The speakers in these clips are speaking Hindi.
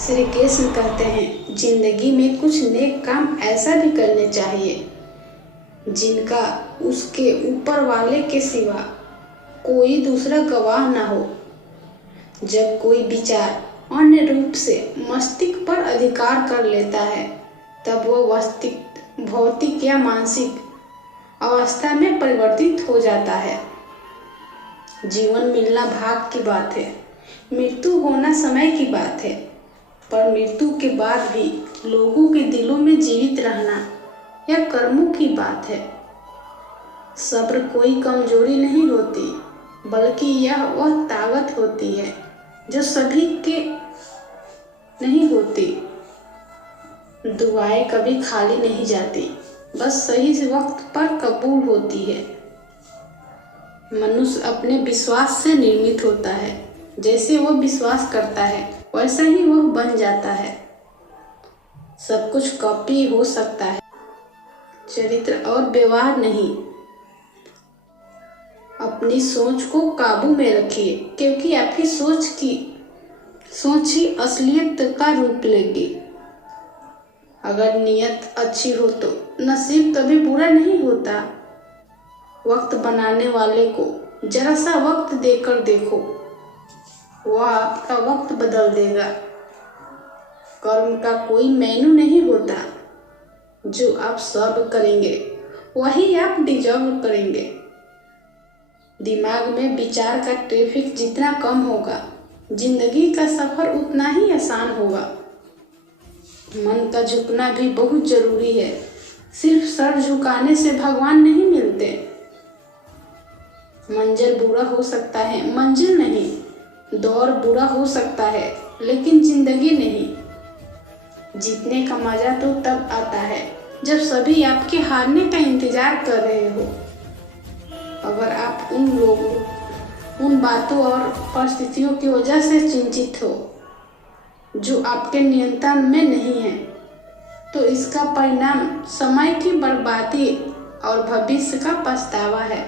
श्री कृष्ण कहते हैं, जिंदगी में कुछ नेक काम ऐसा भी करने चाहिए जिनका उसके ऊपर वाले के सिवा कोई दूसरा गवाह न हो। जब कोई विचार अन्य रूप से मस्तिष्क पर अधिकार कर लेता है, तब वह भौतिक या मानसिक अवस्था में परिवर्तित हो जाता है। जीवन मिलना भाग की बात है, मृत्यु होना समय की बात है, पर मृत्यु के बाद भी लोगों के दिलों में जीवित रहना यह कर्मों की बात है। सब्र कोई कमजोरी नहीं होती, बल्कि यह वह ताकत होती है जो सभी के नहीं होती। दुआएं कभी खाली नहीं जाती, बस सही वक्त पर कबूल होती है। मनुष्य अपने विश्वास से निर्मित होता है, जैसे वह विश्वास करता है वैसा ही वह बन जाता है। सब कुछ कॉपी हो सकता है, चरित्र और व्यवहार नहीं। अपनी सोच को काबू में रखिए, क्योंकि आपकी सोच ही असलियत का रूप लेगी। अगर नीयत अच्छी हो तो नसीब कभी बुरा नहीं होता। वक्त बनाने वाले को जरा सा वक्त देकर देखो, वह आपका वक्त बदल देगा। कर्म का कोई मेनू नहीं होता, जो आप सर्व करेंगे वही आप डिजर्व करेंगे। दिमाग में विचार का ट्रैफिक जितना कम होगा, जिंदगी का सफर उतना ही आसान होगा। मन का झुकना भी बहुत जरूरी है, सिर्फ सर झुकाने से भगवान नहीं मिलते। मंजर बुरा हो सकता है, मंजिल नहीं। दौर बुरा हो सकता है, लेकिन जिंदगी नहीं। जीतने का मजा तो तब आता है जब सभी आपके हारने का इंतजार कर रहे हो। अगर आप उन बातों और परिस्थितियों की वजह से चिंतित हो जो आपके नियंत्रण में नहीं है, तो इसका परिणाम समय की बर्बादी और भविष्य का पछतावा है।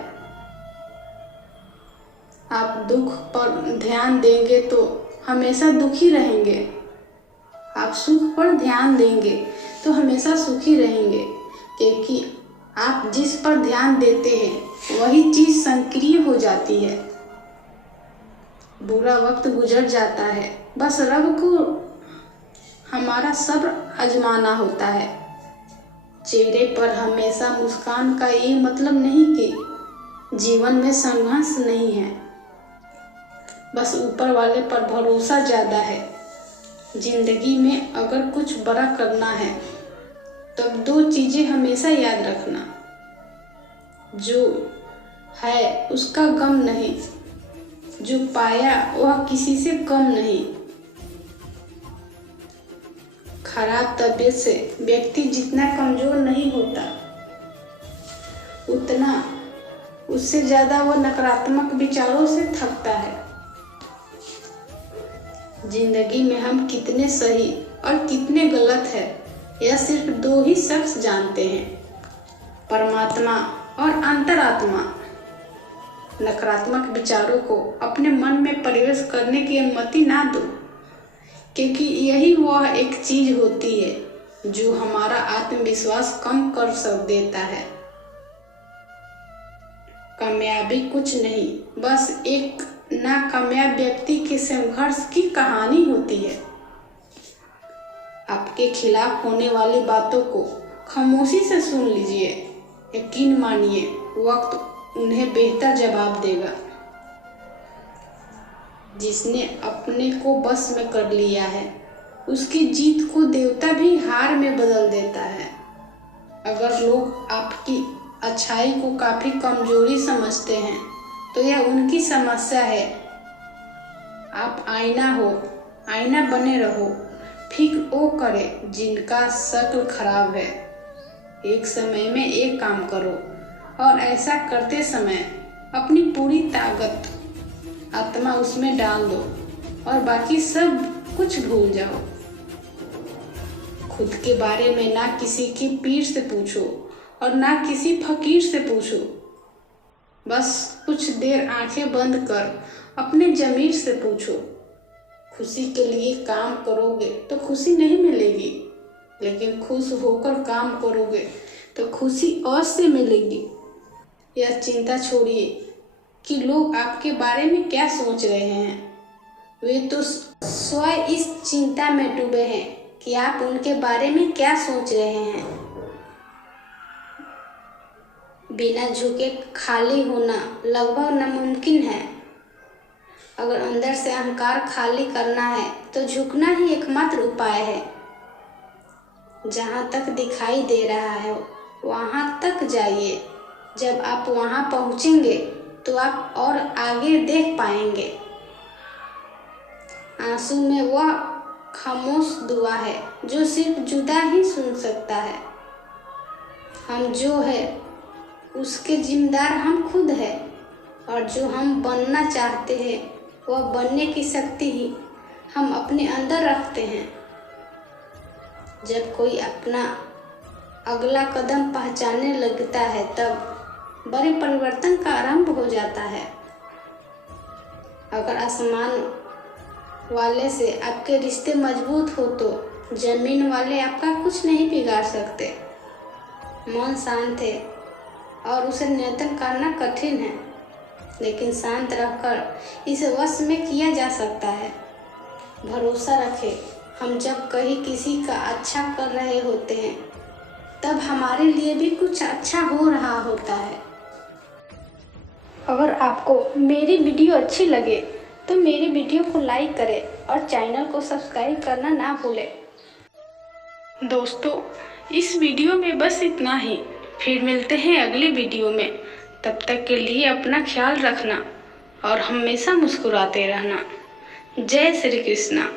आप दुख पर ध्यान देंगे तो हमेशा दुखी रहेंगे। आप सुख पर ध्यान देंगे तो हमेशा सुखी रहेंगे, क्योंकि आप जिस पर ध्यान देते हैं वही चीज सक्रिय हो जाती है। बुरा वक्त गुजर जाता है, बस रब को हमारा सब्र आजमाना होता है। चेहरे पर हमेशा मुस्कान का ये मतलब नहीं कि जीवन में संघर्ष नहीं है, बस ऊपर वाले पर भरोसा ज्यादा है। जिंदगी में अगर कुछ बड़ा करना है, तब दो चीजें हमेशा याद रखना। जो है उसका गम नहीं, जो पाया वह किसी से कम नहीं। खराब तबीयत से व्यक्ति जितना कमजोर नहीं होता, उतना उससे ज्यादा वह नकारात्मक विचारों से थकता है। जिंदगी में हम कितने सही और कितने गलत है, यह सिर्फ दो ही शख्स जानते हैं, परमात्मा और अंतरात्मा। नकारात्मक विचारों को अपने मन में प्रवेश करने की अनुमति ना दो, क्योंकि यही वह एक चीज होती है जो हमारा आत्मविश्वास कम कर देता है। कामयाबी कुछ नहीं, बस एक नाकामयाब व्यक्ति के संघर्ष की कहानी होती है। आपके खिलाफ होने वाली बातों को खामोशी से सुन लीजिए। यकीन मानिए, वक्त उन्हें बेहतर जवाब देगा। जिसने अपने को बस में कर लिया है, उसकी जीत को देवता भी हार में बदल देता है। अगर लोग आपकी अच्छाई को काफी कमजोरी समझते हैं, तो यह उनकी समस्या है। आप आईना बने रहो। ठीक वो करे जिनका शक्ल खराब है। एक समय में एक काम करो, और ऐसा करते समय अपनी पूरी ताकत आत्मा उसमें डाल दो, और बाकी सब कुछ भूल जाओ। खुद के बारे में ना किसी की पीर से पूछो और ना किसी फकीर से पूछो। बस कुछ देर आंखें बंद कर अपने जमीर से पूछो, खुशी के लिए काम करोगे तो खुशी नहीं मिलेगी, लेकिन खुश होकर काम करोगे तो खुशी अवश्य मिलेगी। यह चिंता छोड़िए कि लोग आपके बारे में क्या सोच रहे हैं। वे तो स्वयं इस चिंता में डूबे हैं कि आप उनके बारे में क्या सोच रहे हैं। बिना झुके खाली होना लगभग नामुमकिन है। अगर अंदर से अहंकार खाली करना है तो झुकना ही एकमात्र उपाय है। जहाँ तक दिखाई दे रहा है वहाँ तक जाइए। जब आप वहाँ पहुँचेंगे तो आप और आगे देख पाएंगे। आंसू में वह खामोश दुआ है जो सिर्फ जुदा ही सुन सकता है। हम जो है उसके जिम्मेदार हम खुद है, और जो हम बनना चाहते हैं वह बनने की शक्ति ही हम अपने अंदर रखते हैं। जब कोई अपना अगला कदम पहचानने लगता है तब बड़े परिवर्तन का आरंभ हो जाता है। अगर आसमान वाले से आपके रिश्ते मजबूत हो तो जमीन वाले आपका कुछ नहीं बिगाड़ सकते। मन शांत है और उसे नियंत्रण करना कठिन है, लेकिन शांत रहकर इसे वश में किया जा सकता है। भरोसा रखें, हम जब कहीं किसी का अच्छा कर रहे होते हैं तब हमारे लिए भी कुछ अच्छा हो रहा होता है। अगर आपको मेरी वीडियो अच्छी लगे तो मेरी वीडियो को लाइक करें और चैनल को सब्सक्राइब करना ना भूलें। दोस्तों, इस वीडियो में बस इतना ही। फिर मिलते हैं अगली वीडियो में। तब तक के लिए अपना ख्याल रखना और हमेशा मुस्कुराते रहना। जय श्री कृष्णा।